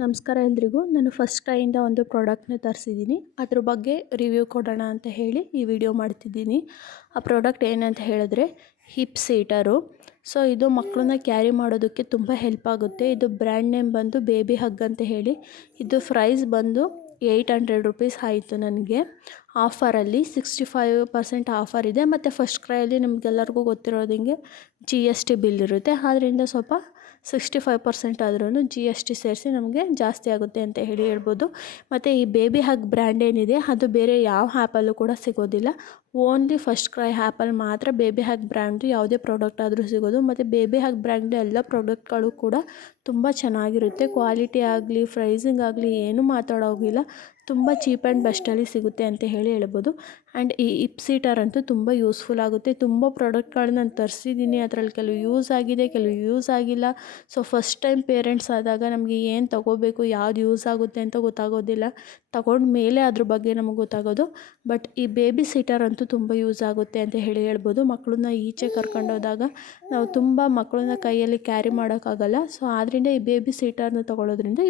ನಮಸ್ಕಾರ ಎಲ್ರಿಗೂ. ನಾನು ಫಸ್ಟ್ ಕೈಯಿಂದ ಒಂದು ಪ್ರಾಡಕ್ಟ್ನ ತರಿಸಿದ್ದೀನಿ. ಅದ್ರ ಬಗ್ಗೆ ರಿವ್ಯೂ ಕೊಡೋಣ ಅಂತ ಹೇಳಿ ಈ ವಿಡಿಯೋ ಮಾಡ್ತಿದ್ದೀನಿ. ಆ ಪ್ರಾಡಕ್ಟ್ ಏನಂತ ಹೇಳಿದ್ರೆ ಹಿಪ್ ಸೀಟರು. ಸೊ ಇದು ಮಕ್ಕಳನ್ನ ಕ್ಯಾರಿ ಮಾಡೋದಕ್ಕೆ ತುಂಬ ಹೆಲ್ಪ್ ಆಗುತ್ತೆ. ಇದು ಬ್ರ್ಯಾಂಡ್ ನೇಮ್ ಬಂದು ಬೇಬಿ ಹಗ್ ಅಂತ ಹೇಳಿ. ಇದು ಪ್ರೈಸ್ ಬಂದು 800 ರುಪೀಸ್ ಆಯಿತು ನನಗೆ. ಆಫರಲ್ಲಿ 65% ಆಫರ್ ಇದೆ. ಮತ್ತು ಫಸ್ಟ್ ಕ್ರೈಯಲ್ಲಿ ನಿಮಗೆಲ್ಲರಿಗೂ ಗೊತ್ತಿರೋದಂಗೆ GST ಬಿಲ್ ಇರುತ್ತೆ. ಆದ್ದರಿಂದ ಸ್ವಲ್ಪ 65% ಆದ್ರೂ GST ಸೇರಿಸಿ ನಮಗೆ ಜಾಸ್ತಿ ಆಗುತ್ತೆ ಅಂತ ಹೇಳ್ಬೋದು. ಮತ್ತು ಈ ಬೇಬಿ ಹಗ್ ಬ್ರ್ಯಾಂಡ್ ಏನಿದೆ ಅದು ಬೇರೆ ಯಾವ ಆ್ಯಪಲ್ಲೂ ಕೂಡ ಸಿಗೋದಿಲ್ಲ. ಓನ್ಲಿ ಫಸ್ಟ್ ಕ್ರೈ ಆ್ಯಪಲ್ಲಿ ಮಾತ್ರ ಬೇಬಿ ಹಗ್ ಬ್ರ್ಯಾಂಡ್ದು ಯಾವುದೇ ಪ್ರಾಡಕ್ಟ್ ಆದರೂ ಸಿಗೋದು. ಮತ್ತು ಬೇಬಿ ಹಗ್ ಬ್ರ್ಯಾಂಡ್ದು ಎಲ್ಲ ಪ್ರಾಡಕ್ಟ್ಗಳು ಕೂಡ ತುಂಬ ಚೆನ್ನಾಗಿರುತ್ತೆ. ಕ್ವಾಲಿಟಿ ಆಗಲಿ ಪ್ರೈಸಿಂಗ್ ಆಗಲಿ ಏನೂ ಮಾತಾಡೋಗಿಲ್ಲ. ತುಂಬ ಚೀಪ್ ಆ್ಯಂಡ್ ಬೆಸ್ಟಲ್ಲಿ ಸಿಗುತ್ತೆ ಅಂತ ಹೇಳ್ಬೋದು. ಆ್ಯಂಡ್ ಈ ಹಿಪ್ ಸೀಟರ್ ಅಂತೂ ತುಂಬ ಯೂಸ್ಫುಲ್ ಆಗುತ್ತೆ. ತುಂಬ ಪ್ರಾಡಕ್ಟ್ಗಳನ್ನ ನಾನು ತರಿಸಿದ್ದೀನಿ. ಅದರಲ್ಲಿ ಕೆಲವು ಯೂಸ್ ಆಗಿದೆ, ಕೆಲವು ಯೂಸ್ ಆಗಿಲ್ಲ. ಸೊ ಫಸ್ಟ್ ಟೈಮ್ ಪೇರೆಂಟ್ಸ್ ಆದಾಗ ನಮಗೆ ಏನು ತೊಗೋಬೇಕು, ಯಾವ್ದು ಯೂಸ್ ಆಗುತ್ತೆ ಅಂತ ಗೊತ್ತಾಗೋದಿಲ್ಲ. ತಗೊಂಡ ಮೇಲೆ ಅದ್ರ ಬಗ್ಗೆ ನಮಗೆ ಗೊತ್ತಾಗೋದು. ಬಟ್ ಈ ಬೇಬಿ ಸೀಟರ್ ಅಂತೂ ತುಂಬ ಯೂಸ್ ಆಗುತ್ತೆ ಅಂತ ಹೇಳ್ಬೋದು. ಮಕ್ಕಳನ್ನ ಈಚೆ ಕರ್ಕೊಂಡೋದಾಗ ನಾವು ತುಂಬ ಮಕ್ಕಳನ್ನ ಕೈಯಲ್ಲಿ ಕ್ಯಾರಿ ಮಾಡೋಕ್ಕಾಗಲ್ಲ. ಸೊ ಆದ್ದರಿಂದ ಈ ಬೇಬಿ ಸೀಟರ್ನ ತೊಗೊಳೋದ್ರಿಂದ